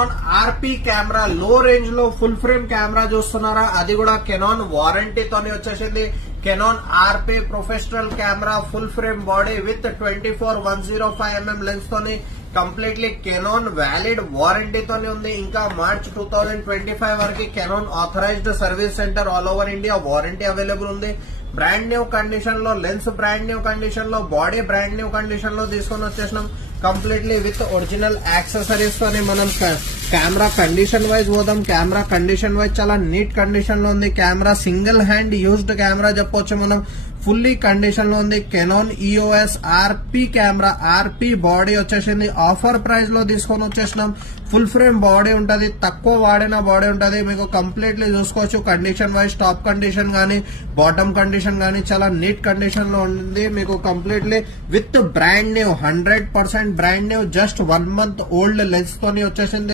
Canon RP camera లో range లో full frame camera చూస్తున్నారా, అది కూడా కెనాన్ వారంటీతోనే వచ్చేసింది. Canon RP professional camera full frame body with 24-105mm lens తోని కంప్లీట్లీ కెనాన్ వ్యాలిడ్ వారంటీతోనే ఉంది. ఇంకా మార్చ్ 2025 వరకు Canon authorised service centre all over India warranty available ఉంది. బ్రాండ్ న్యూ కండిషన్ లో, లెన్స్ బ్రాండ్ న్యూ కండిషన్ లో, బాడీ బ్రాండ్ న్యూ కండిషన్ లో తీసుకొని వచ్చేసినాం. కంప్లీట్లీ విత్ ఒరిజినల్ యాక్సెసరీస్ తోని మనం కెమెరా కండిషన్ వైజ్ పోదాం. కెమెరా కండిషన్ వైజ్ చాలా నీట్ కండిషన్ లో ఉంది. Camera single hand used camera చెప్పొచ్చు మనం. ఫుల్లీ కండిషన్ లో ఉంది. Canon EOS RP camera, RP body వచ్చేసింది. ఆఫర్ ప్రైస్ లో తీసుకొని వచ్చేసినాం. ఫుల్ ఫ్రేమ్ బాడీ ఉంటది, తక్కువ వాడిన బాడీ ఉంటది. మీకు కంప్లీట్లీ చూసుకోవచ్చు కండిషన్ వైజ్, టాప్ కండిషన్ గానీ బాటమ్ కండిషన్ గానీ చాలా నీట్ కండిషన్ లో ఉంది. మీకు completely with brand new 100% brand new just 1 month old lens తోని వచ్చేసింది.